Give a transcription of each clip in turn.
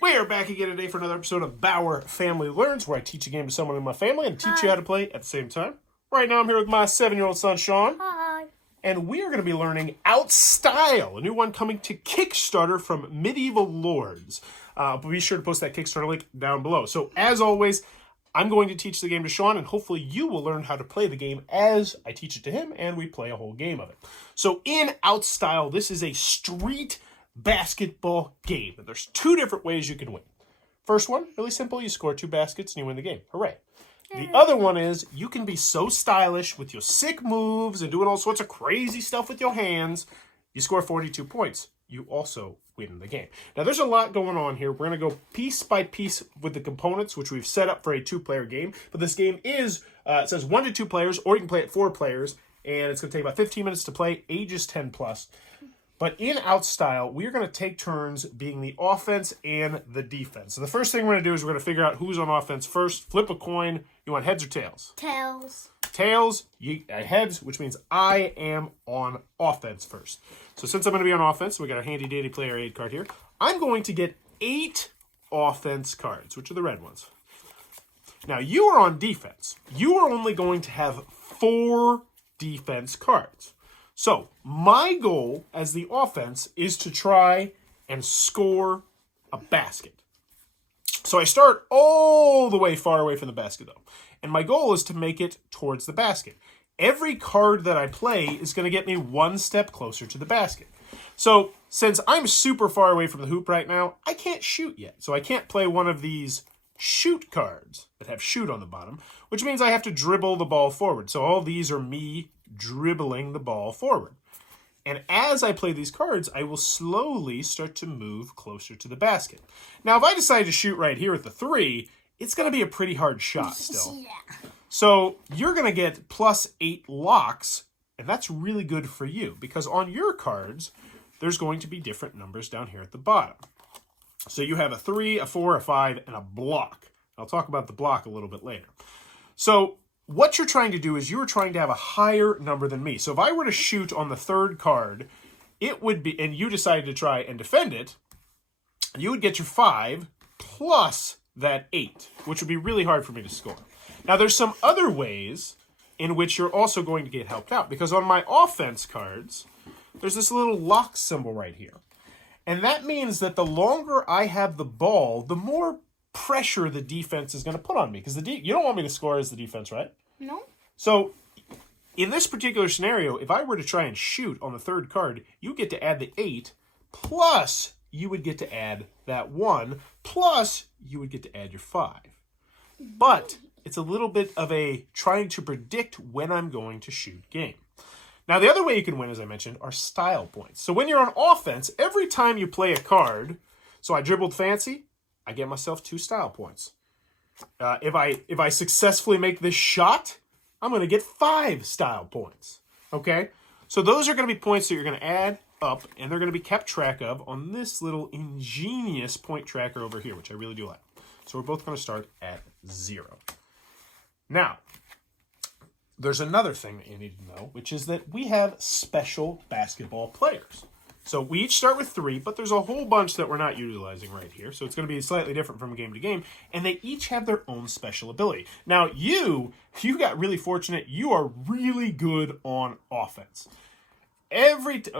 We're back again today for another episode of Bowe Family Learns, where I teach a game to someone in my family and teach you how to play at the same time. Right now I'm here with my 7-year-old son, Sean. Hi. And we are going to be learning Outstyle, a new one coming to Kickstarter from Medieval Lords. But be sure to post that Kickstarter link down below. So as always, I'm going to teach the game to Sean, and hopefully you will learn how to play the game as I teach it to him, and we play a whole game of it. So in Outstyle, this is a street basketball game. And there's two different ways you can win. First one, really simple. You score 2 baskets and you win the game. Hooray. The other one is you can be so stylish with your sick moves and doing all sorts of crazy stuff with your hands. You score 42 points. You also win the game. Now, there's a lot going on here. We're going to go piece by piece with the components, which we've set up for a 2-player game. But this game is, it says 1 to 2 players, or you can play it 4 players. And it's going to take about 15 minutes to play, ages 10 plus. But in Outstyle, we are going to take turns being the offense and the defense. So the first thing we're going to do is we're going to figure out who's on offense first. Flip a coin. You want heads or tails? Tails. Tails, heads, which means I am on offense first. So since I'm going to be on offense, we got our handy dandy player aid card here. I'm going to get 8 offense cards, which are the red ones. Now, you are on defense. You are only going to have 4 defense cards. So, my goal as the offense is to try and score a basket. So, I start all the way far away from the basket, though. And my goal is to make it towards the basket. Every card that I play is going to get me 1 step closer to the basket. So, since I'm super far away from the hoop right now, I can't shoot yet. So, I can't play one of these shoot cards that have shoot on the bottom, which means I have to dribble the ball forward. So, all these are me dribbling the ball forward. And as I play these cards, I will slowly start to move closer to the basket. Now, if I decide to shoot right here at the 3, it's going to be a pretty hard shot still. Yeah. So you're going to get plus 8 locks, and that's really good for you because on your cards, there's going to be different numbers down here at the bottom. So you have a 3, a 4, a 5, and a block. I'll talk about the block a little bit later. So what you're trying to do is you're trying to have a higher number than me. So if I were to shoot on the 3rd card, it would be, and you decided to try and defend it, you would get your 5 plus that 8, which would be really hard for me to score. Now, there's some other ways in which you're also going to get helped out, because on my offense cards, there's this little lock symbol right here. And that means that the longer I have the ball, the more pressure the defense is going to put on me, because you don't want me to score as the defense, right? No. So, in this particular scenario, if I were to try and shoot on the 3rd card, you get to add the 8, plus you would get to add that 1, plus you would get to add your 5. But it's a little bit of a trying to predict when I'm going to shoot game. Now, the other way you can win, as I mentioned, are style points. So when you're on offense, every time you play a card, so I dribbled fancy, I get myself 2 style points. If I successfully make this shot, I'm going to get 5 style points. Okay? So those are going to be points that you're going to add up, and they're going to be kept track of on this little ingenious point tracker over here, which I really do like. So we're both going to start at 0. Now, there's another thing that you need to know, which is that we have special basketball players. So we each start with 3, but there's a whole bunch that we're not utilizing right here. So it's going to be slightly different from game to game. And they each have their own special ability. Now, you got really fortunate. You are really good on offense.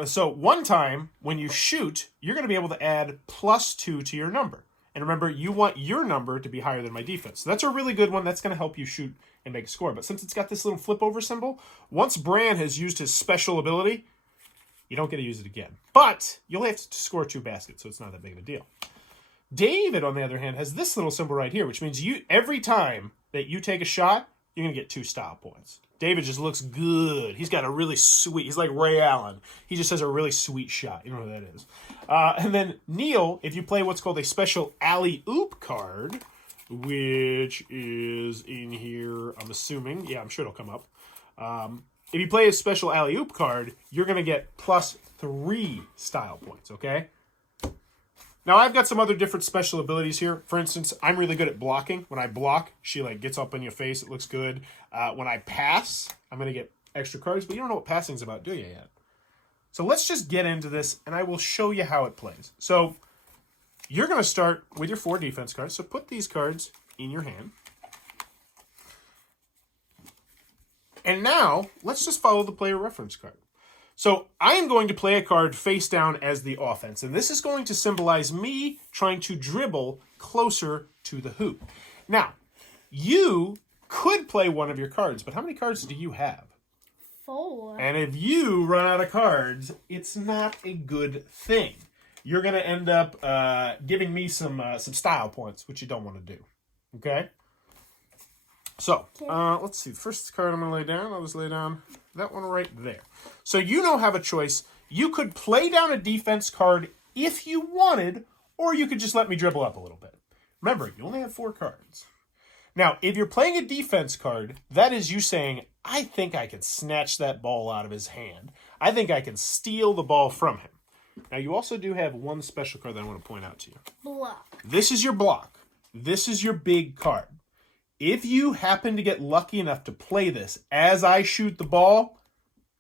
So one time, when you shoot, you're going to be able to add plus 2 to your number. And remember, you want your number to be higher than my defense. So that's a really good one. That's going to help you shoot and make a score. But since it's got this little flip over symbol, once Bran has used his special ability, you don't get to use it again. But you'll have to score 2 baskets, so it's not that big of a deal. David, on the other hand, has this little symbol right here, which means every time that you take a shot, you're going to get 2 style points. David just looks good. He's got a really sweet, he's like Ray Allen. He just has a really sweet shot. You know who that is. And then Neil, if you play what's called a special alley-oop card, which is in here, I'm assuming. Yeah, I'm sure it'll come up. If you play a special alley-oop card, you're going to get plus 3 style points, okay? Now, I've got some other different special abilities here. For instance, I'm really good at blocking. When I block, she gets up in your face. It looks good. When I pass, I'm going to get extra cards, but you don't know what passing's about, do you yet? So let's just get into this, and I will show you how it plays. So you're going to start with your 4 defense cards. So put these cards in your hand. And now, let's just follow the player reference card. So I am going to play a card face down as the offense. And this is going to symbolize me trying to dribble closer to the hoop. Now, you could play one of your cards, but how many cards do you have? 4. And if you run out of cards, it's not a good thing. You're going to end up giving me some style points, which you don't want to do. Okay? So, let's see. The first card I'm going to lay down, I'll just lay down that one right there. So you now have a choice. You could play down a defense card if you wanted, or you could just let me dribble up a little bit. Remember, you only have 4 cards. Now, if you're playing a defense card, that is you saying, I think I can snatch that ball out of his hand. I think I can steal the ball from him. Now, you also do have one special card that I want to point out to you. Block. This is your block. This is your big card. If you happen to get lucky enough to play this as I shoot the ball,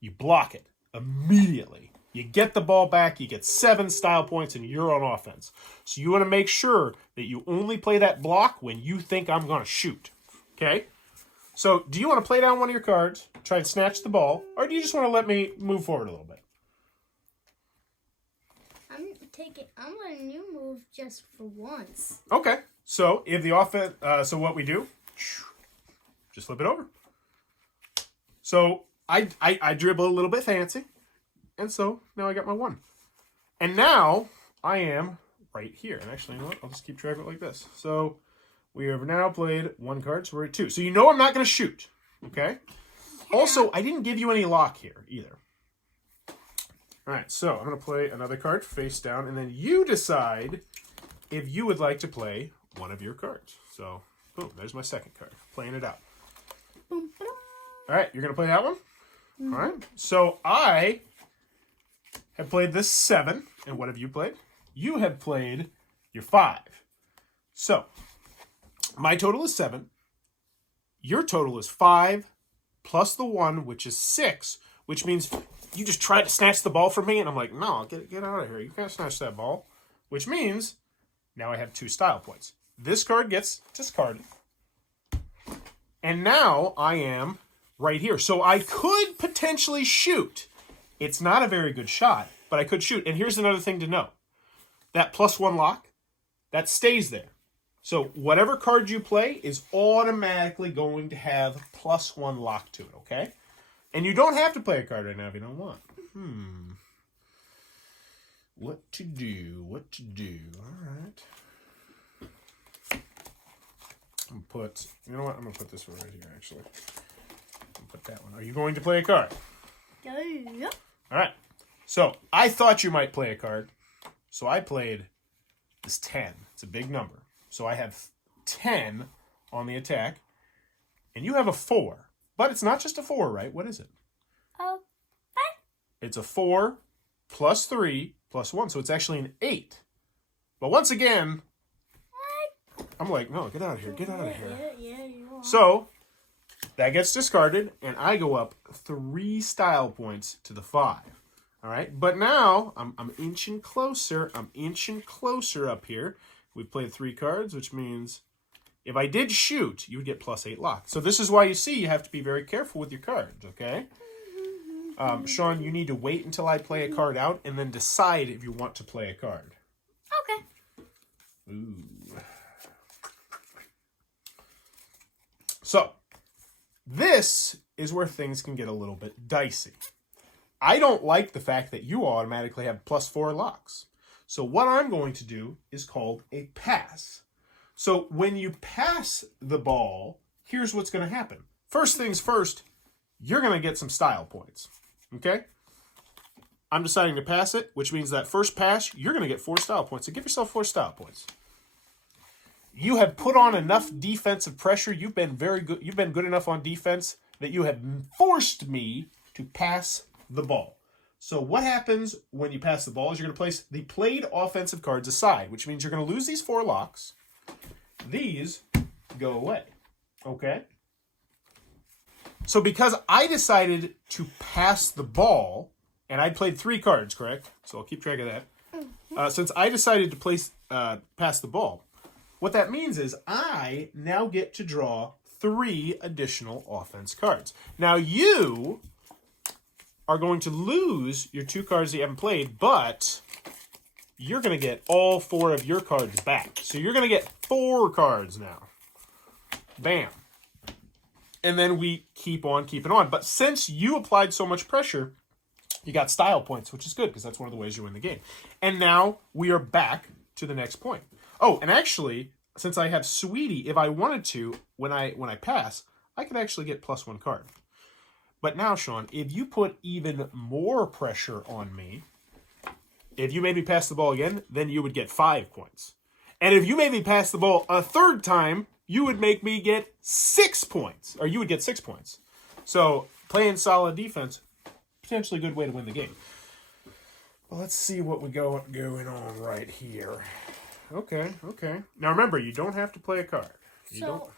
you block it immediately. You get the ball back, you get 7 style points, and you're on offense. So you want to make sure that you only play that block when you think I'm going to shoot. Okay? So do you want to play down one of your cards, try and snatch the ball, or do you just want to let me move forward a little bit? I'm letting you move just for once. Okay. So if the offense, so what we do, just flip it over. So I dribble a little bit fancy, and so now I got my 1. And now I am right here. And actually, you know what? I'll just keep track of it like this. So we have now played 1 card, so we're at 2. So you know I'm not going to shoot, okay? Yeah. Also, I didn't give you any lock here either. All right, so I'm going to play another card face down, and then you decide if you would like to play one of your cards. So, boom, there's my second card. Playing it out. All right, you're going to play that one? Mm-hmm. All right, so I have played this 7, and what have you played? You have played your 5. So, my total is 7. Your total is 5 plus the 1, which is 6, which means you just tried to snatch the ball from me, and I'm like, no, get out of here. You can't snatch that ball, which means now I have 2 style points. This card gets discarded, and now I am right here. So I could potentially shoot. It's not a very good shot, but I could shoot. And here's another thing to know. That +1 lock, that stays there. So whatever card you play is automatically going to have +1 lock to it, okay? And you don't have to play a card right now if you don't want. What to do? All right. You know what? I'm going to put this one right here, actually. Put that one. Are you going to play a card? Yeah. All right. So I thought you might play a card. So I played this 10. It's a big number. So I have 10 on the attack. And you have a 4. But it's not just a 4, right? What is it? 5. It's a 4 plus 3 plus 1. So it's actually an 8. But once again, I'm like, no, get out of here. Get out of here. Yeah, you are. So that gets discarded, and I go up 3 style points to the 5. All right, but now I'm inching closer. I'm inching closer up here. We've played 3 cards, which means if I did shoot, you would get +8 lock. So this is why you see you have to be very careful with your cards, okay? Sean, you need to wait until I play a card out and then decide if you want to play a card. Okay. Ooh. So, this is where things can get a little bit dicey. I don't like the fact that you automatically have +4 locks. So what I'm going to do is called a pass. So when you pass the ball, here's what's going to happen. First things first, you're going to get some style points. Okay? I'm deciding to pass it, which means that first pass, you're going to get 4 style points. So give yourself 4 style points. You have put on enough defensive pressure. You've been very good. You've been good enough on defense that you have forced me to pass the ball. So what happens when you pass the ball is you're going to place the played offensive cards aside, which means you're going to lose these 4 locks. These go away. Okay? So because I decided to pass the ball And I played 3 cards, correct? So I'll keep track of that. Since I decided to place pass the ball, what that means is I now get to draw 3 additional offense cards. Now you are going to lose your 2 cards that you haven't played, but you're going to get all 4 of your cards back. So you're going to get 4 cards now. Bam. And then we keep on keeping on. But since you applied so much pressure, you got style points, which is good because that's one of the ways you win the game. And now we are back to the next point. Oh, and actually, since I have Sweetie, if I wanted to, when I pass, I could actually get +1 card. But now, Sean, if you put even more pressure on me, if you made me pass the ball again, then you would get 5 points. And if you made me pass the ball a 3rd time, you would make me get 6 points. Or you would get 6 points. So, playing solid defense, potentially a good way to win the game. Well, let's see what we got going on right here. Okay. Now remember, you don't have to play a card. So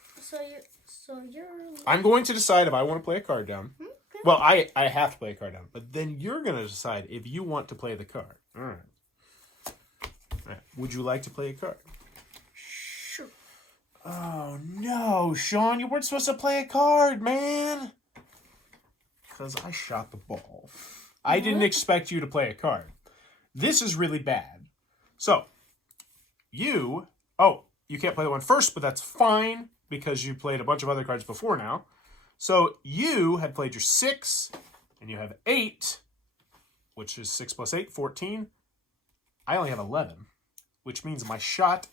you're. I'm going to decide if I want to play a card down. Okay. Well, I have to play a card down, but then you're going to decide if you want to play the card. All right. Would you like to play a card? Sure. Oh no, Sean, you weren't supposed to play a card, man. Because I shot the ball. I didn't expect you to play a card. This is really bad. So, you can't play the one first, but that's fine because you played a bunch of other cards before now. So, you had played your 6, and you have 8, which is 6 plus 8, 14. I only have 11, which means my shot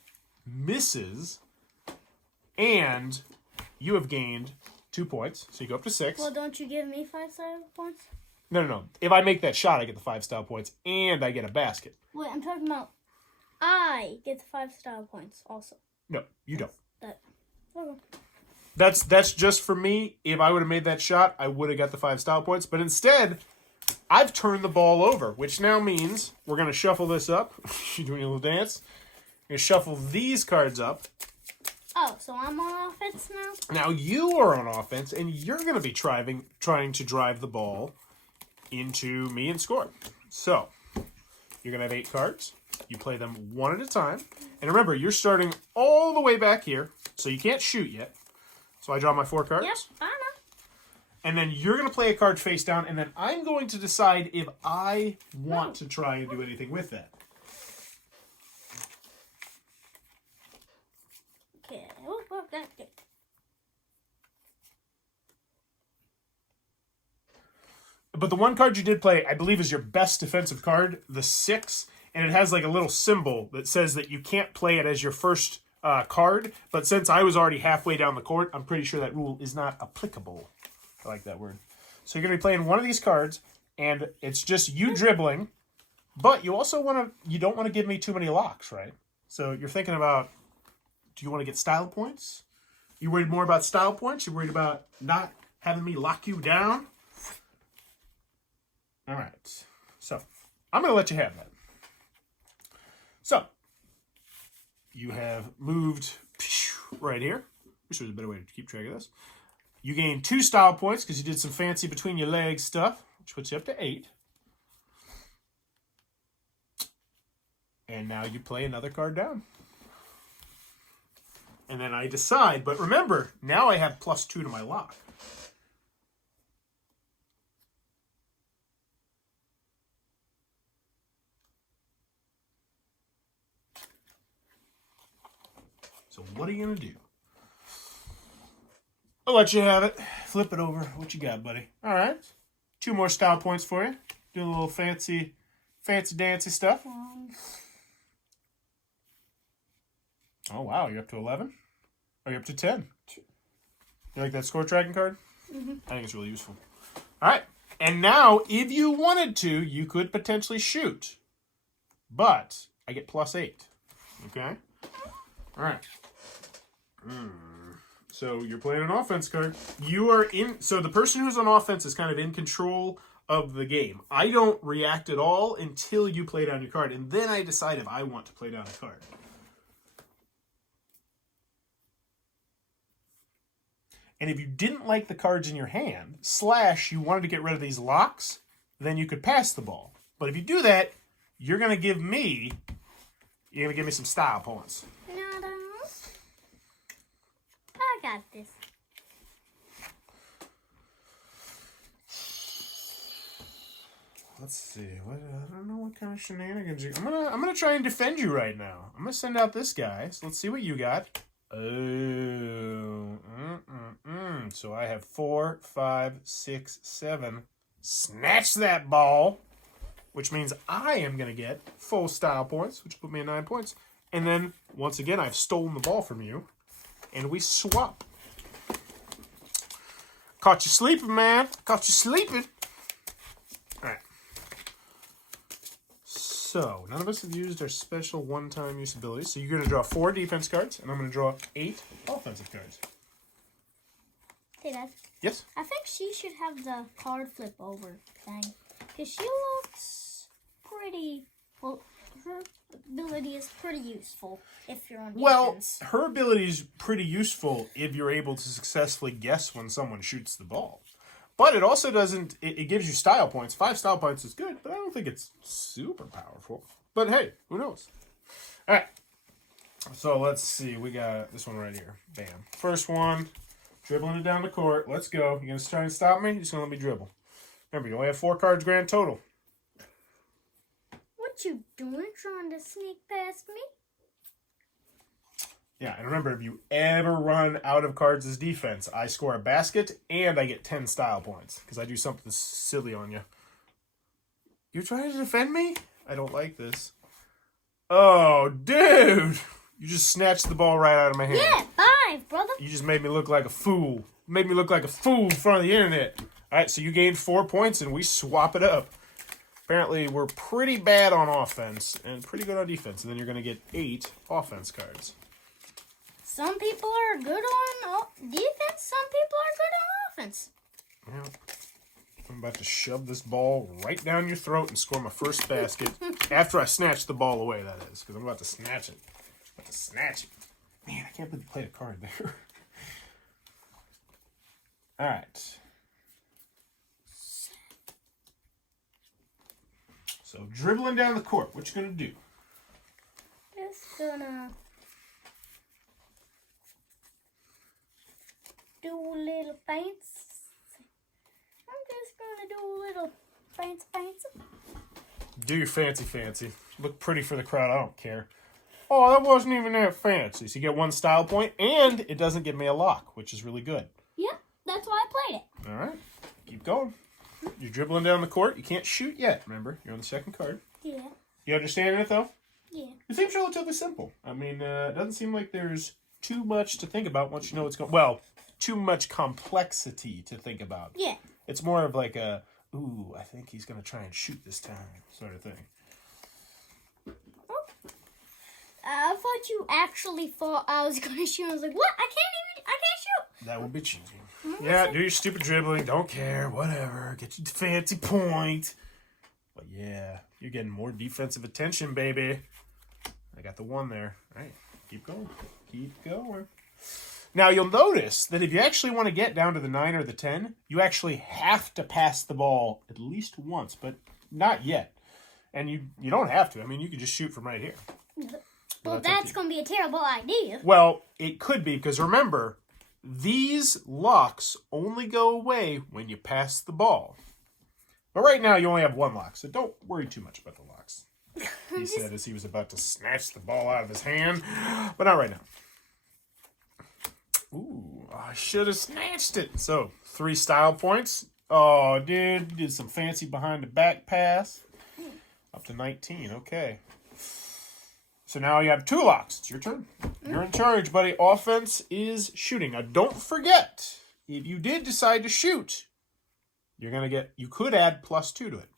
misses, and you have gained 2 points, so you go up to 6. Well, don't you give me 5 style points? No. If I make that shot, I get the 5 style points, and I get a basket. Wait, I'm talking about I get the 5 style points also. No, you don't. Okay. That's just for me. If I would have made that shot, I would have got the 5 style points. But instead, I've turned the ball over, which now means we're going to shuffle this up. You're doing a little dance. We're going to shuffle these cards up. Oh, so I'm on offense now? Now you are on offense, and you're going to be trying to drive the ball into me and score. So, you're going to have 8 cards. You play them one at a time. And remember, you're starting all the way back here, so you can't shoot yet. So I draw my 4 cards. Yep, I know. And then you're going to play a card face down, and then I'm going to decide if I want to try and do anything with that. Okay. Okay. But the one card you did play, I believe, is your best defensive card, the 6, and it has like a little symbol that says that you can't play it as your first card, but since I was already halfway down the court, I'm pretty sure that rule is not applicable. I like that word. So you're going to be playing one of these cards, and it's just you dribbling, but you also you don't want to give me too many locks, right? So you're thinking about, do you want to get style points? You worried more about style points? You worried about not having me lock you down? All right. So I'm going to let you have that. So you have moved right here. Wish there was a better way to keep track of this. You gain 2 style points because you did some fancy between your legs stuff, which puts you up to 8. And now you play another card down. And then I decide, but remember, now I have +2 to my lock. So what are you going to do? I'll let you have it. Flip it over. What you got, buddy? All right. 2 more style points for you. Do a little fancy dancy stuff. Oh, wow. You're up to 11? Are you up to 10? You like that score tracking card? Mm-hmm. I think it's really useful. All right. And now, if you wanted to, you could potentially shoot. But I get +8. Okay? All right. So you're playing an offense card. You are in. So the person who's on offense is kind of in control of the game. I don't react at all until you play down your card, and then I decide if I want to play down a card. And if you didn't like the cards in your hand, / you wanted to get rid of these locks, then you could pass the ball. But if you do that, you're going to give me some style points. No. I got this. Let's see. I don't know what kind of shenanigans you. I'm gonna try and defend you right now. I'm gonna send out this guy. So let's see what you got. Oh. So I have 4, 5, 6, 7. Snatch that ball, which means I am gonna get full style points, which put me at 9 points. And then once again, I've stolen the ball from you, and we swap. Caught you sleeping, man. Caught you sleeping. All right. So, none of us have used our special one-time use abilities. So you're going to draw 4 defense cards, and I'm going to draw 8 offensive cards. Hey, Dad. Yes? I think she should have the card flip over thing. Because she looks pretty... Well, her ability is pretty useful if you're on defense. Well, her ability is pretty useful if you're able to successfully guess when someone shoots the ball. But it also doesn't... It gives you style points. 5 style points is good, but I don't think it's super powerful. But hey, who knows? All right. So let's see. We got this one right here. Bam. First one. Dribbling it down the court. Let's go. You going to try and stop me? You're just going to let me dribble. Remember, you only have 4 cards grand total. What you doing? Trying to sneak past me? Yeah, and remember, if you ever run out of cards as defense, I score a basket and I get 10 style points because I do something silly on you. You're trying to defend me? I don't like this. Oh, dude! You just snatched the ball right out of my hand. Yeah, 5, brother. You just made me look like a fool. Made me look like a fool in front of the internet. All right, so you gained 4 points and we swap it up. Apparently, we're pretty bad on offense and pretty good on defense. And then you're going to get 8 offense cards. Some people are good on defense. Some people are good on offense. Yeah. I'm about to shove this ball right down your throat and score my first basket after I snatch the ball away, that is. Because I'm about to snatch it. Man, I can't believe you played a card there. All right. So, dribbling down the court. What you going to do? Just gonna do a little feints. I'm just gonna do a little feints. Do your fancy. Look pretty for the crowd. I don't care. Oh, that wasn't even that fancy. So you get 1 style point, and it doesn't give me a lock, which is really good. Yeah, that's why I played it. All right. Keep going. You're dribbling down the court. You can't shoot yet, remember. You're on the second card. Yeah. You understand it, though? Yeah. It seems relatively simple. I mean, it doesn't seem like there's too much to think about once you know what's going on. Well, too much complexity to think about. Yeah. It's more of like a, ooh, I think he's going to try and shoot this time sort of thing. I thought you actually thought I was going to shoot. I was like, what? I can't shoot. That would be cheating. Yeah, do your stupid dribbling. Don't care. Whatever. Get your fancy point. But yeah, you're getting more defensive attention, baby. I got the 1 there. All right. Keep going. Now, you'll notice that if you actually want to get down to the 9 or the 10, you actually have to pass the ball at least once, but not yet. And you don't have to. I mean, you can just shoot from right here. Well, that's going to be a terrible idea. Well, it could be, because remember, these locks only go away when you pass the ball. But right now, you only have 1 lock, so don't worry too much about the locks. He said as he was about to snatch the ball out of his hand. But not right now. Ooh, I should have snatched it. So, 3 style points. Oh, dude, did some fancy behind the back pass. Up to 19, okay. So now you have 2 locks. It's your turn. You're in charge, buddy. Offense is shooting. Now, don't forget, if you did decide to shoot, you could add +2 to it.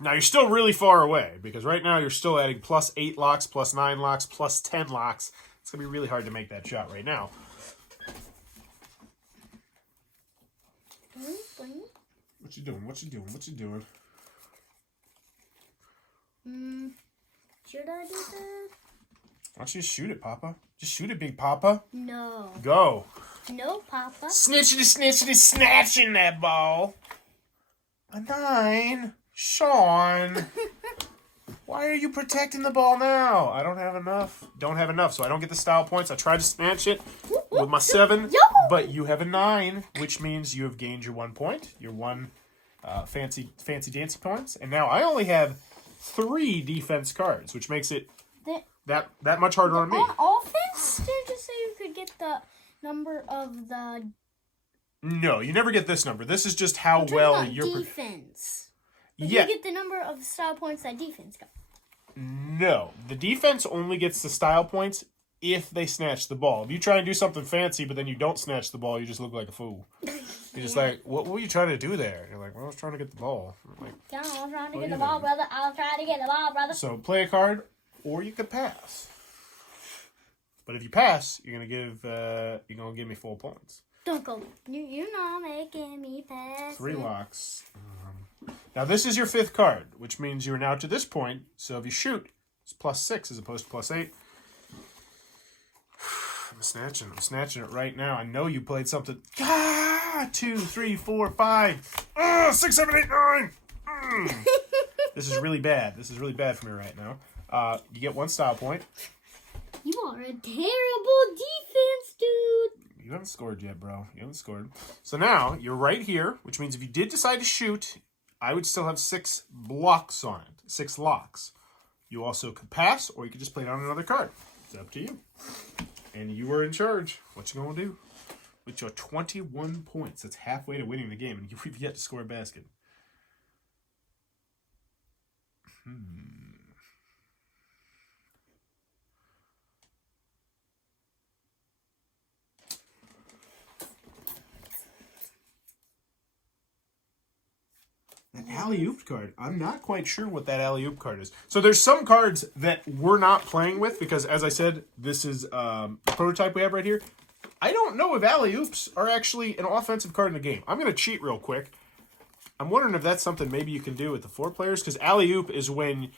Now, you're still really far away, because right now you're still adding +8 locks, +9 locks, +10 locks. It's going to be really hard to make that shot right now. What you doing? Should I do that? Why don't you just shoot it, Papa? Just shoot it, Big Papa. No. Go. No, Papa. Snitchity, snatching that ball. A 9? Sean! Why are you protecting the ball now? I don't have enough. Don't have enough, so I don't get the style points. I tried to snatch it with my 7, but you have a 9, which means you have gained your 1 point. Your 1 fancy dancy points. And now I only have 3 defense cards, which makes it that much harder on me. On offense, did you say you could get the number of the... No, you never get this number. This is just how well you're... defense. Yeah. You get the number of style points that defense got. No, the defense only gets the style points if they snatch the ball. If you try and do something fancy, but then you don't snatch the ball, you just look like a fool. You're just like, what were you trying to do there? You're like, well, I was trying to get the ball. I'm like, yeah, I was trying to get the ball, brother. I was trying to get the ball, brother. So play a card, or you could pass. But if you pass, you're gonna give me full points. Don't go. You're not making me pass. 3 locks. Now this is your 5th card, which means you are now to this point. So if you shoot, it's +6 as opposed to +8. I'm snatching it right now. I know you played something. 2, 3, 4, 5, 6, 7, 8, 9. This is really bad. This is really bad for me right now. You get 1 style point. You are a terrible defense, dude. You haven't scored yet, bro. You haven't scored. So now you're right here, which means if you did decide to shoot, I would still have 6 blocks on it. 6 locks. You also could pass, or you could just play down another card. It's up to you. And you are in charge. What you gonna do? With your 21 points, that's halfway to winning the game, and you've yet to score a basket. That alley-oop card. I'm not quite sure what that alley-oop card is. So there's some cards that we're not playing with because, as I said, this is a prototype we have right here. I don't know if alley-oops are actually an offensive card in the game. I'm going to cheat real quick. I'm wondering if that's something maybe you can do with the 4 players, because alley-oop is when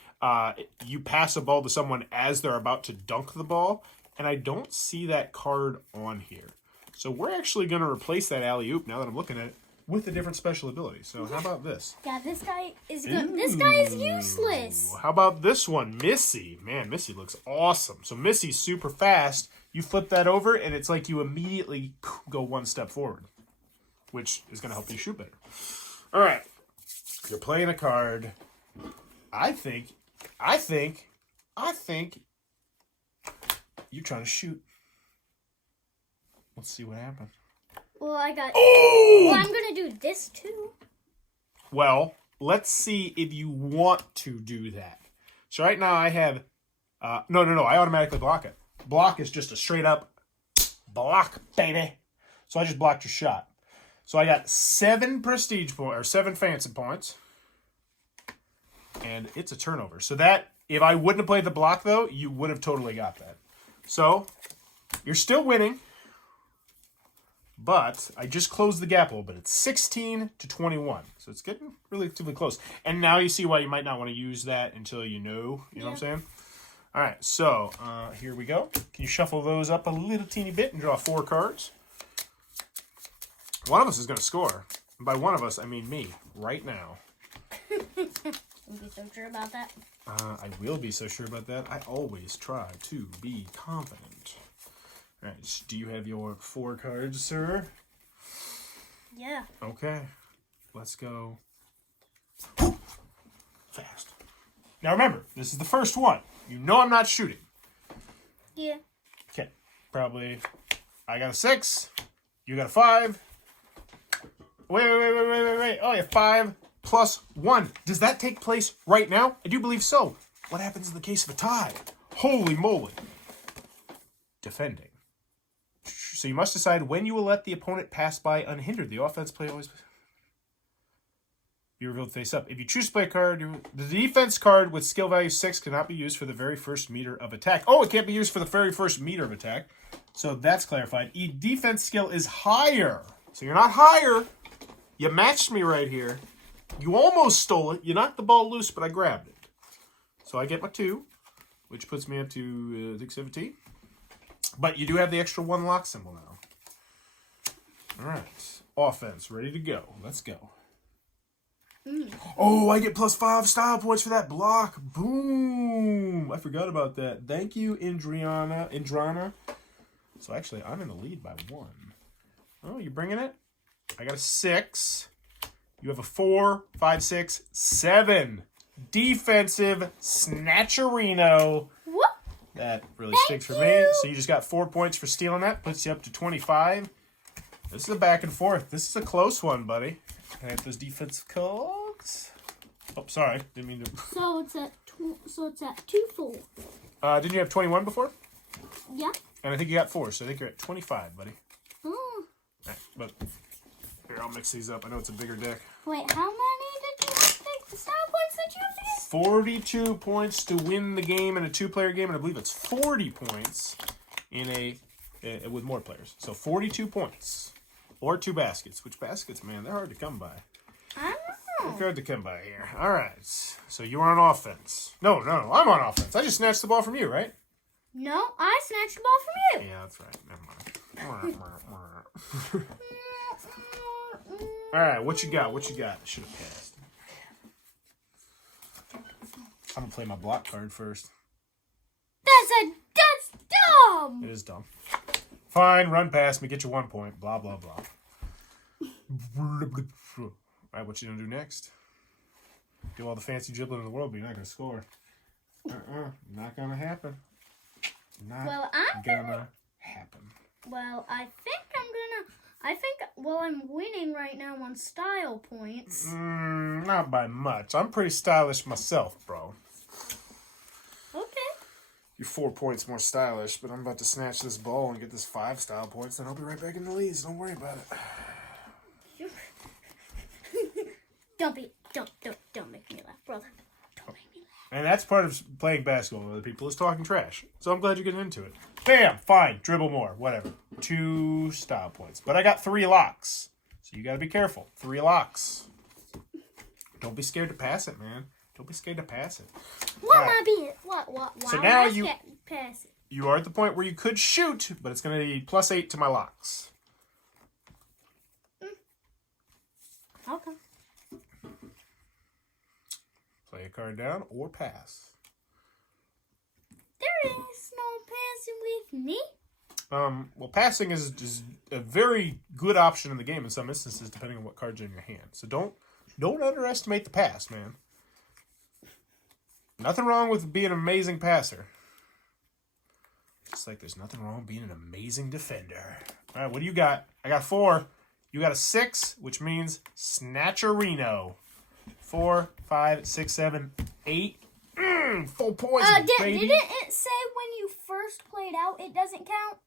you pass a ball to someone as they're about to dunk the ball, and I don't see that card on here. So we're actually going to replace that alley-oop, now that I'm looking at it, with a different special ability. So how about this? Yeah, this guy is good. This guy is useless. How about this one? Missy. Man, Missy looks awesome. So Missy's super fast. You flip that over, and it's like you immediately go 1 step forward, which is going to help you shoot better. All right. You're playing a card. I think you're trying to shoot. Let's see what happens. Well, I got... Oh! Well, I'm going to do this, too. Well, let's see if you want to do that. So right now I have... No. I automatically block it. Block is just a straight up block, baby. So I just blocked your shot. So I got 7 prestige points, or 7 fancy points. And it's a turnover. So that, if I wouldn't have played the block, though, you would have totally got that. So, you're still winning. But I just closed the gap a little bit. It's 16 to 21. So it's getting relatively close. And now you see why you might not want to use that until you know. You know what I'm saying? All right, so here we go. Can you shuffle those up a little teeny bit and draw 4 cards? One of us is going to score. And by one of us, I mean me, right now. You'll be so sure about that? I will be so sure about that. I always try to be confident. All right, do you have your 4 cards, sir? Yeah. Okay, let's go. Fast. Now remember, this is the first one. You know I'm not shooting. Yeah. Okay, probably. I got a 6. You got a 5. Wait. Oh, yeah, 5 plus 1. Does that take place right now? I do believe so. What happens in the case of a tie? Holy moly. Defending. So you must decide when you will let the opponent pass by unhindered. The offense play always be revealed face up. If you choose to play a card, the defense card with skill value 6 cannot be used for the very first meter of attack. Oh, it can't be used for the very first meter of attack. So that's clarified. Defense skill is higher. So you're not higher. You matched me right here. You almost stole it. You knocked the ball loose, but I grabbed it. So I get my 2, which puts me up to 17. But you do have the extra 1 lock symbol now. All right. Offense, ready to go. Let's go. Oh, I get +5 style points for that block. Boom. I forgot about that. Thank you, Indrana. So actually, I'm in the lead by 1. Oh, you bringing it? I got a 6. You have a 4, 5, 6, 7. Defensive Snatcherino. Whoop. That really stinks for me. So you just got 4 points for stealing that. Puts you up to 25. This is a back and forth. This is a close one, buddy. Can I have those defensive cogs? Oh, sorry. Didn't mean to. So it's at 2-4. Didn't you have 21 before? Yeah. And I think you got 4, so I think you're at 25, buddy. Oh. All right, but here, I'll mix these up. I know it's a bigger deck. Wait, how many did you have to style points that you have to get? 42 points to win the game in a 2-player game, and I believe it's 40 points in with more players. So 42 points. Or 2 baskets. Which baskets, man, they're hard to come by. I don't know. They're hard to come by here. All right. So you're on offense. No, I'm on offense. I just snatched the ball from you, right? No, I snatched the ball from you. Yeah, that's right. Never mind. All right, what you got? What you got? I should have passed. I'm gonna play my block card first. That's dumb. It is dumb. Fine, run past me, get you 1 point. Blah blah blah. All right, what you gonna do next? Do all the fancy dribbling in the world, but you're not gonna score. Not gonna happen. Not gonna happen. Well, I think I'm winning right now on style points. Not by much. I'm pretty stylish myself, bro. Okay. You're 4 points more stylish, but I'm about to snatch this ball and get this 5 style points, and I'll be right back in the lead, so don't worry about it. Don't make me laugh, brother. Don't make me laugh. And that's part of playing basketball with other people, is talking trash. So I'm glad you're getting into it. Bam! Fine. Dribble more. Whatever. 2 style points. But I got 3 locks. So you got to be careful. 3 locks. Don't be scared to pass it, man. Don't be scared to pass it. What am I being? What? Why So now would I pass it? You are at the point where you could shoot, but it's going to be +8 to my locks. Okay. Play a card down or pass. There is no passing with me. Well, passing is a very good option in the game in some instances, depending on what cards are in your hand. So don't underestimate the pass, man. Nothing wrong with being an amazing passer. Just like there's nothing wrong with being an amazing defender. All right, what do you got? I got 4. You got a 6, which means Snatcherino. 4, 5, 6, 7, 8. Full poison, baby. Didn't it say when you first played out it doesn't count?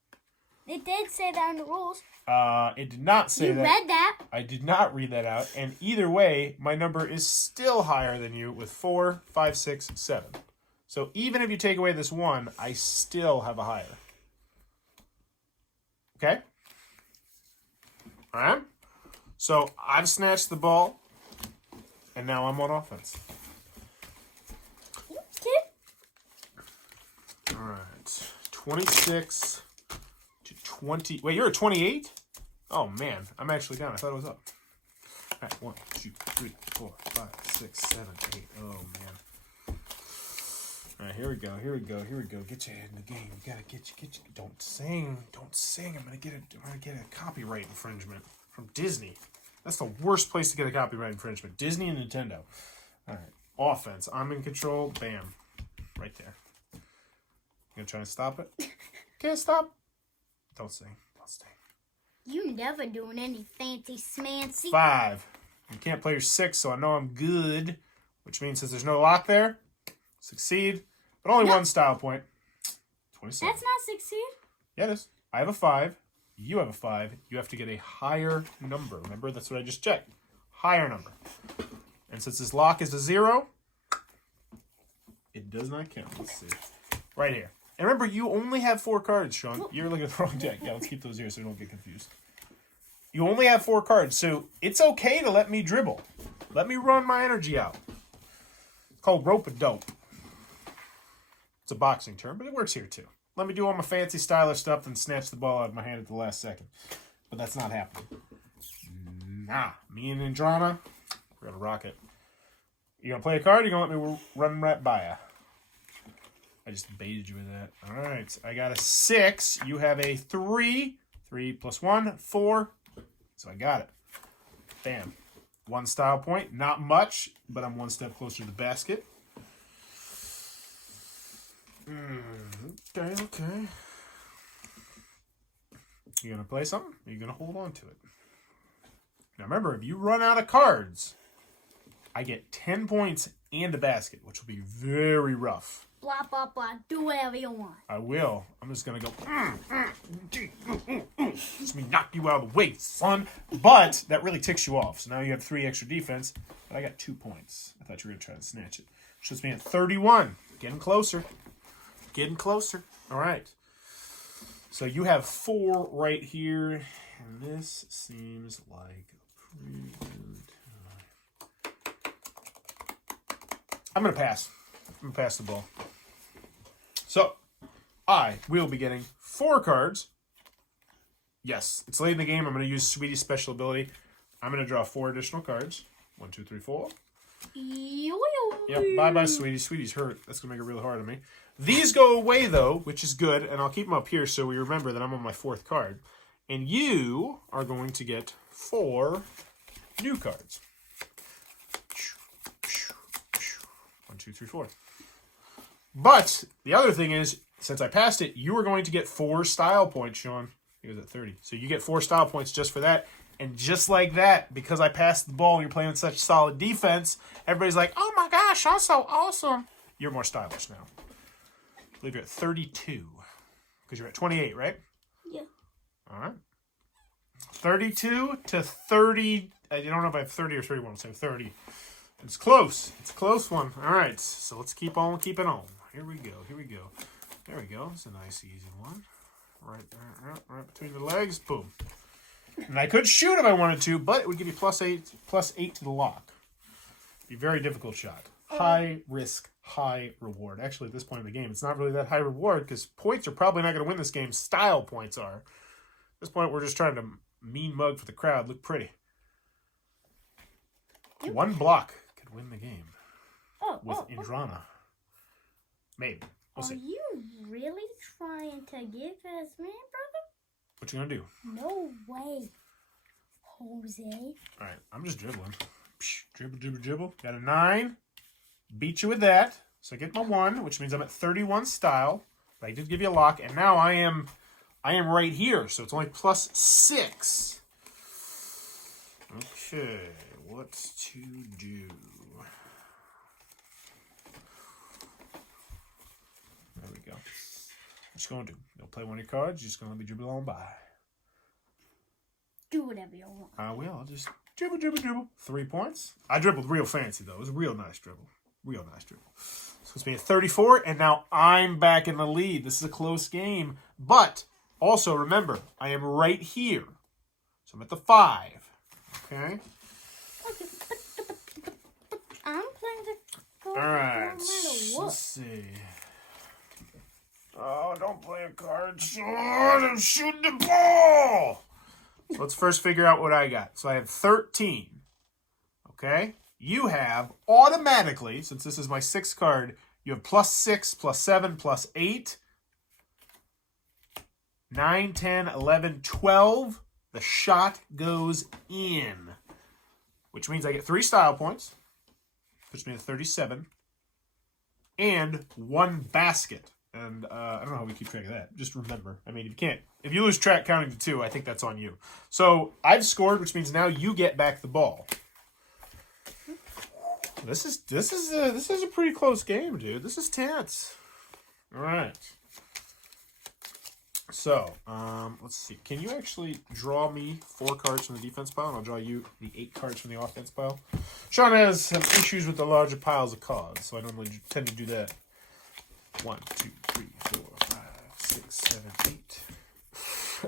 It did say that in the rules. It did not say that. You read that. I did not read that out. And either way, my number is still higher than you with 4, 5, 6, 7. So even if you take away this 1, I still have a higher. Okay? All right? So I've snatched the ball, and now I'm on offense. Okay. All right. 26 to 20. Wait, you're at 28? Oh, man. I'm actually down. I thought it was up. All right. 1, 2, 3, 4, 5, 6, 7, 8. Oh, man. All right, here we go. Get you in the game. You gotta get you. Don't sing. I'm gonna get a copyright infringement from Disney. That's the worst place to get a copyright infringement. Disney and Nintendo. All right, offense. I'm in control. Bam, right there. You gonna try and stop it? Can't stop. Don't sing. You never doing any fancy smancy. 5. You can't play your 6, so I know I'm good. Which means since there's no lock there, succeed, but only 1 style point. 27. That's not succeed. Yeah, it is. I have a 5. You have a 5. You have to get a higher number. Remember, that's what I just checked. Higher number. And since this lock is a 0, it does not count. Let's see. Right here. And remember, you only have 4 cards, Sean. You're looking at the wrong deck. Yeah, let's keep those here so we don't get confused. You only have 4 cards, so it's okay to let me dribble. Let me run my energy out. It's called rope-a-dope. It's a boxing term, but it works here too. Let me do all my fancy stylish stuff and snatch the ball out of my hand at the last second. But that's not happening. Nah. Me and Indrana, we're going to rock it. You gonna play a card? Or you gonna let me run right by you? I just baited you with that. All right. I got a 6. You have a 3. 3 plus 1, 4. So I got it. Bam. 1 style point. Not much, but I'm 1 step closer to the basket. Okay. You gonna play something? Or you gonna hold on to it? Now remember, if you run out of cards, I get 10 points and a basket, which will be very rough. Blah, blah, blah. Do whatever you want. I will. I'm just going to go, Just me knock you out of the way, son. But that really ticks you off. So now you have 3 extra defense, but I got 2 points. I thought you were going to try to snatch it. Shows me at 31. Getting closer. Getting closer. All right. So you have 4 right here, and this seems like a pretty good I'm going to pass. I'm going to pass the ball. So, I will be getting 4 cards. Yes, it's late in the game. I'm going to use Sweetie's special ability. I'm going to draw 4 additional cards. 1, 2, 3, 4. Yep, bye-bye, Sweetie. Sweetie's hurt. That's going to make it real hard on me. These go away, though, which is good, and I'll keep them up here so we remember that I'm on my 4th card. And you are going to get 4 new cards. 1, 2, 3, 4. But the other thing is, since I passed it, you are going to get 4 style points, Sean. He was at 30. So you get 4 style points just for that. And just like that, because I passed the ball and you're playing with such solid defense, everybody's like, oh my gosh, I'm so awesome. You're more stylish now. I believe you're at 32. Because you're at 28, right? Yeah. All right. 32 to 30. I don't know if I have 30 or 31. I'll say 30. It's close. It's a close one. All right. So let's keep on keeping on. Here we go. Here we go. There we go. It's a nice, easy one. Right there. Right between the legs. Boom. And I could shoot if I wanted to, but it would give you +8 to the lock. Be a very difficult shot. High risk, high reward. Actually, at this point in the game, it's not really that high reward because points are probably not going to win this game. Style points are. At this point, we're just trying to mean mug for the crowd. Look pretty. Yep. 1 block could win the game. With Indrana. Maybe. We'll see. Are you really trying to give us man, brother? What you gonna do? No way, Jose. All right, I'm just dribbling. Psh, dribble, dribble, dribble. Got a 9. Beat you with that. So I get my 1, which means I'm at 31 style. But I did give you a lock, and now I am right here. So it's only +6. Okay, what to do? There we go. What you gonna do? You'll play 1 of your cards. You're just gonna let me dribble on by. Do whatever you want. I will. I'll just dribble, dribble, dribble. 3 points. I dribbled real fancy though. It was a real nice dribble. Real nice dribble. So it's me at 34, and now I'm back in the lead. This is a close game, but also remember I am right here, so I'm at the 5. Okay. I'm playing the card. All right. No matter what. Let's see. Oh, don't play a card, Sean. I'm shooting the ball. Let's first figure out what I got. So I have 13. Okay? You have automatically, since this is my 6th card, you have +6, +7, +8, 9, 10, 11, 12. The shot goes in, which means I get 3 style points, puts me at 37, and 1 basket. And I don't know how we keep track of that. Just remember. I mean, if you lose track counting to 2, I think that's on you. So I've scored, which means now you get back the ball. This is a pretty close game, dude. This is tense. All right. So let's see. Can you actually draw me 4 cards from the defense pile, and I'll draw you the 8 cards from the offense pile? Sean has some issues with the larger piles of cards, so I normally tend to do that. 1, 2, 3, 4, 5, 6, 7, 8.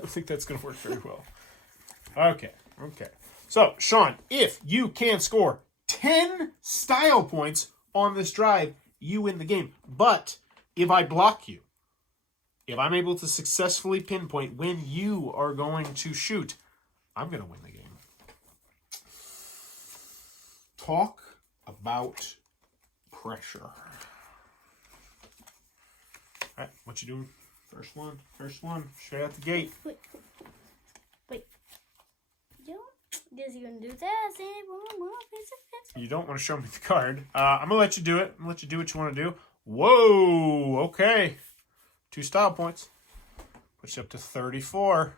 I think that's going to work very well. Okay. So, Sean, if you can score 10 style points on this drive, you win the game. But if I block you, if I'm able to successfully pinpoint when you are going to shoot, I'm going to win the game. Talk about pressure. All right, what you doing? First one, straight out the gate. Wait. Is he gonna do that? You don't want to show me the card. I'm gonna let you do it. I'm gonna let you do what you want to do. Whoa, okay. 2 style points. Puts you up to 34.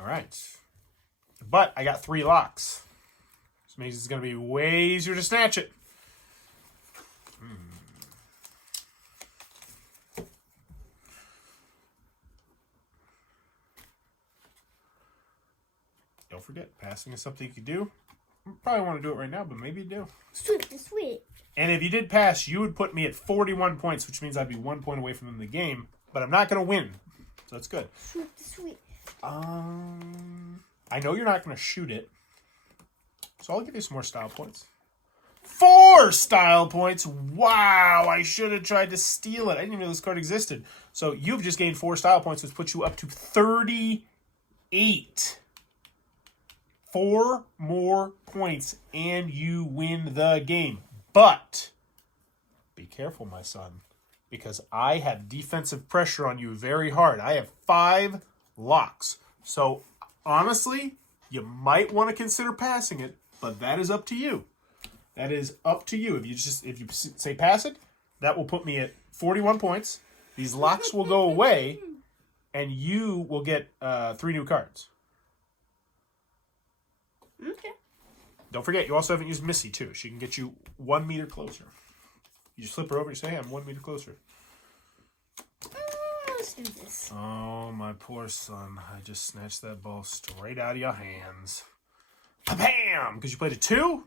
All right. But I got 3 locks. This means it's going to be way easier to snatch it. Don't forget, passing is something you can do. You probably want to do it right now, but maybe you do. Sweet. And if you did pass, you would put me at 41 points, which means I'd be 1 point away from them in the game. But I'm not going to win. So that's good. Sweet. I know you're not going to shoot it. So I'll give you some more style points. 4 style points. Wow, I should have tried to steal it. I didn't even know this card existed. So you've just gained 4 style points, which puts you up to 38. 4 more points, and you win the game. But be careful, my son, because I have defensive pressure on you very hard. I have 5 locks. So, honestly, you might want to consider passing it, but that is up to you. That is up to you. If you say pass it, that will put me at 41 points. These locks will go away, and you will get 3 new cards. Okay. Don't forget, you also haven't used Missy, too. She can get you 1 meter closer. You just flip her over and say, hey, I'm 1 meter closer. Let's do this. Oh, my poor son. I just snatched that ball straight out of your hands. Bam! Because you played a 2,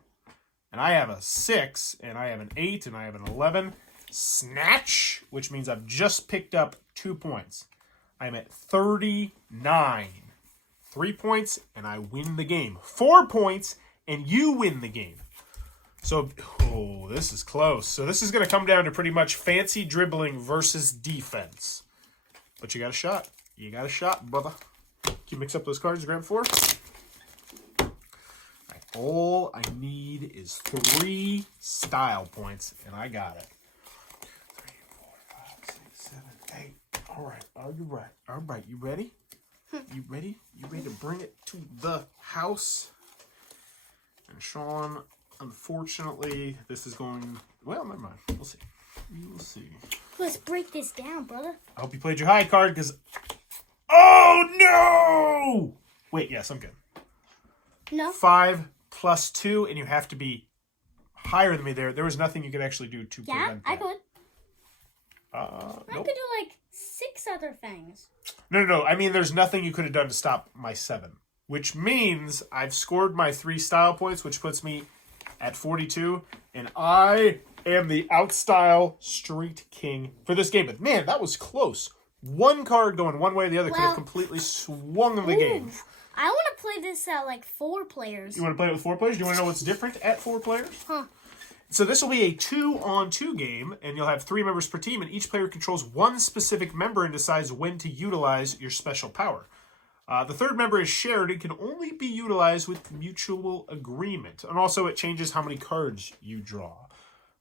and I have a 6, and I have an 8, and I have an 11. Snatch, which means I've just picked up 2 points. I'm at 39. 3 points, and I win the game. 4 points, and you win the game. So, this is close. So this is going to come down to pretty much fancy dribbling versus defense. But you got a shot. You got a shot, brother. Can you mix up those cards and grab 4? All right, all I need is 3 style points, and I got it. 3, 4, 5, 6, 7, 8. All right, are you right? All right, you ready? You ready? You ready to bring it to the house? And Sean, unfortunately, this is going... Well, never mind. We'll see. We will see. Let's break this down, brother. I hope you played your high card, because... Oh, no! Wait, yes, I'm good. No. 5 plus 2, and you have to be higher than me there. There was nothing you could actually do to prevent that. I could. Nope. I could do like 6 other things. No. I mean, there's nothing you could have done to stop my 7. Which means I've scored my 3 style points, which puts me at 42. And I am the outstyle street king for this game. But man, that was close. 1 card going one way or the other could have completely swung the game. I want to play this at like 4 players. You want to play it with 4 players? Do you want to know what's different at 4 players? Huh. So this will be a 2-on-2 game, and you'll have 3 members per team, and each player controls 1 specific member and decides when to utilize your special power. The 3rd member is shared and can only be utilized with mutual agreement. And also it changes how many cards you draw.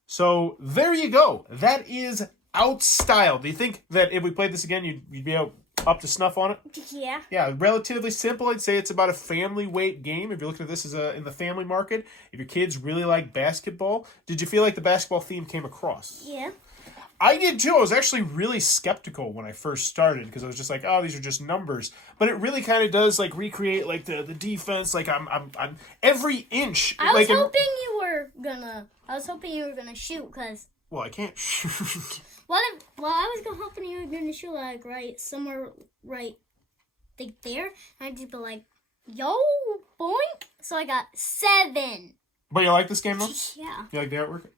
So there you go. That is Outstyle. Do you think that if we played this again, you'd be up to snuff on it? Yeah. Yeah, relatively simple. I'd say it's about a family weight game. If you're looking at this as in the family market, if your kids really like basketball, did you feel like the basketball theme came across? Yeah. I did too. I was actually really skeptical when I first started because I was just like, oh, these are just numbers. But it really kind of does like recreate like the defense. Like I'm every inch. I was like, hoping you were gonna shoot because. Well, I can't shoot. Well, I was hoping you were gonna shoot like right somewhere right there. I'd just be like, yo, boink. So I got 7. But you like this game though? Yeah. You like the artwork?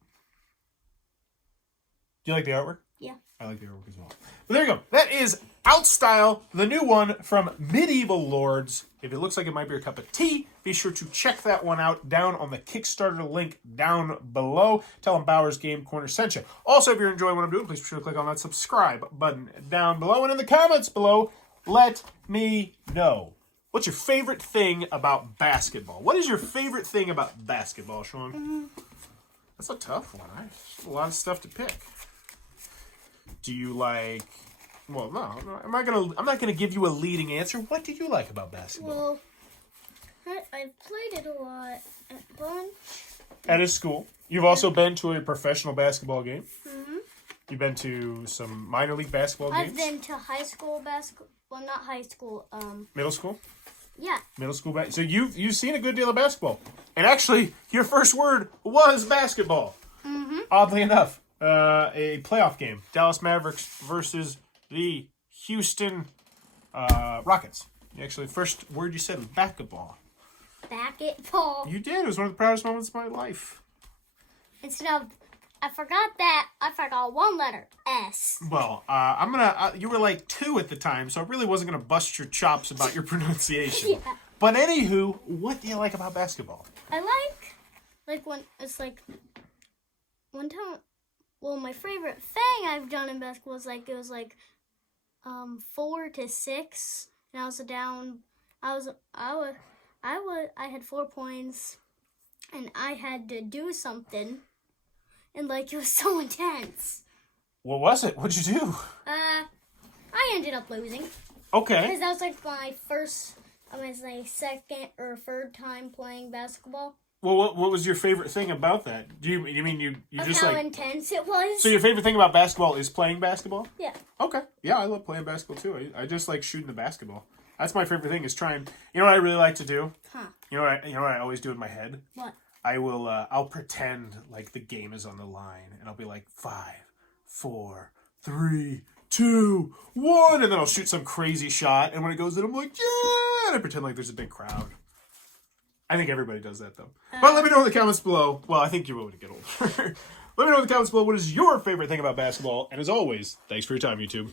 Do you like the artwork? Yeah. I like the artwork as well. But there you go. That is Outstyle, the new one from Medieval Lords. If it looks like it might be your cup of tea, be sure to check that one out down on the Kickstarter link down below. Tell them Bowers Game Corner sent you. Also, if you're enjoying what I'm doing, please be sure to click on that subscribe button down below. And in the comments below, let me know. What's your favorite thing about basketball? What is your favorite thing about basketball, Sean? That's a tough one. I have a lot of stuff to pick. Do you like? Well, no. I'm not gonna give you a leading answer. What do you like about basketball? Well, I've played it a lot at lunch. At a school. You've also been to a professional basketball game. Mm-hmm. You've been to some minor league basketball games. I've been to high school basketball. Well, not high school. Middle school. Yeah. Middle school so you've seen a good deal of basketball, and actually your first word was basketball. Mm-hmm. Oddly enough, a playoff game, Dallas Mavericks versus the Houston Rockets. Actually, first word you said was basketball. Basketball. You did. It was one of the proudest moments of my life. Instead of, I forgot one letter, S. Well, you were like 2 at the time, so I really wasn't gonna bust your chops about your pronunciation. Yeah. But anywho, what do you like about basketball? I like when it's like one time. Well, my favorite thing I've done in basketball was it was 4-6, and I was down. I had 4 points, and I had to do something, and it was so intense. What was it? What'd you do? I ended up losing. Okay. Because that was my second or third time playing basketball. Well, what was your favorite thing about that? Do you mean you just how intense it was? So your favorite thing about basketball is playing basketball? Yeah. Okay. Yeah, I love playing basketball too. I just like shooting the basketball. That's my favorite thing is trying. You know what I really like to do? Huh. You know what I always do in my head? What? I'll pretend like the game is on the line, and I'll be like 5, 4, 3, 2, 1, and then I'll shoot some crazy shot, and when it goes in, I'm like, yeah, and I pretend like there's a big crowd. I think everybody does that, though. But let me know in the comments below. Well, I think you will when you get older. Let me know in the comments below what is your favorite thing about basketball. And as always, thanks for your time, YouTube.